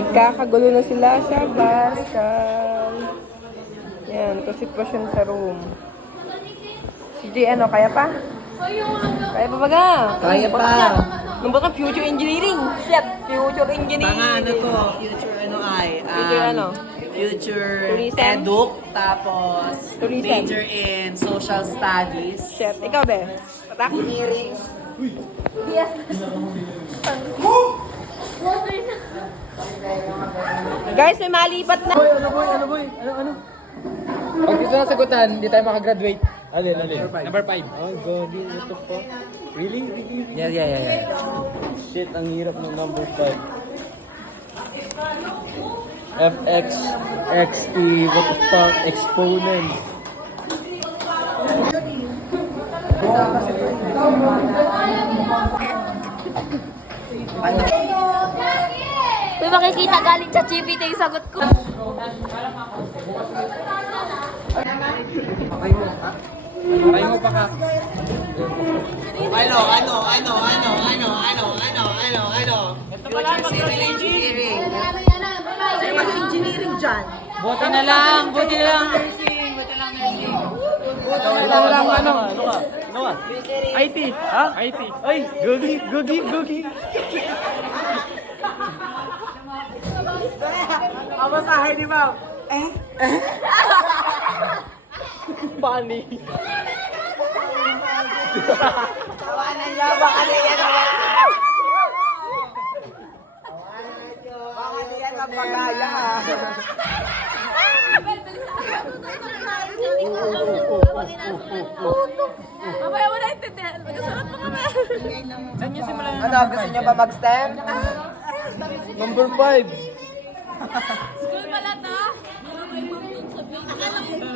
Nagkakagulo na sila sa baskan. Yan, ito sitwasyon sa room. Si Jay, ano, kaya pa? Kaya pa baga? Kaya pa. Nung baka future engineering. Shit, future engineering. Mga ano to, future ano ay? Future ano? Future Tourism? eduk, tapos Tourism. major in social studies. Shit, ikaw be? Patak? Engineering. Guys, may malipat na. Ano? Pag dito nasagutan, hindi tayo makagraduate. Alin? Number 5. Oh, God, ito pa. Really? Yeah. Shit, ang hirap ng number 5. Fx, xt, what the fuck, exponent. May makikita galing sa GPT yung sagot ko. Try mo pa ka. Ano? Future civil engineering. Engineering dyan. Buti na lang. Ano ka? IT. Ha? IT. Ay, gugi. Amasahin ni Ma'am. Funny. Tawanan niya, baka na yan baka na yan magpagaya. Mamaya mo na intindihan. Magkasunod mo kami. Saan niyo simulan? Ano, gusto niyo ba mag-STEM? Number 5. School pala to.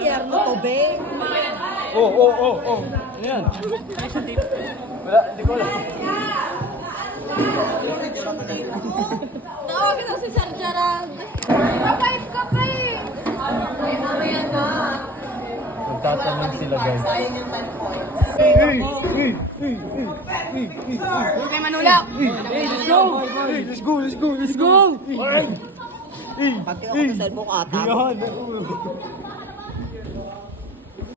Pierno to, be. Oh. Ano yan? Wala, hindi ko alam. Tawagin ako si Sir Gerald. Papaip ka pa eh. Mamaya na. Magtatanong sila guys. Huwag kayo manulak. Let's go! Pati ako sa cellphone ata. Yan!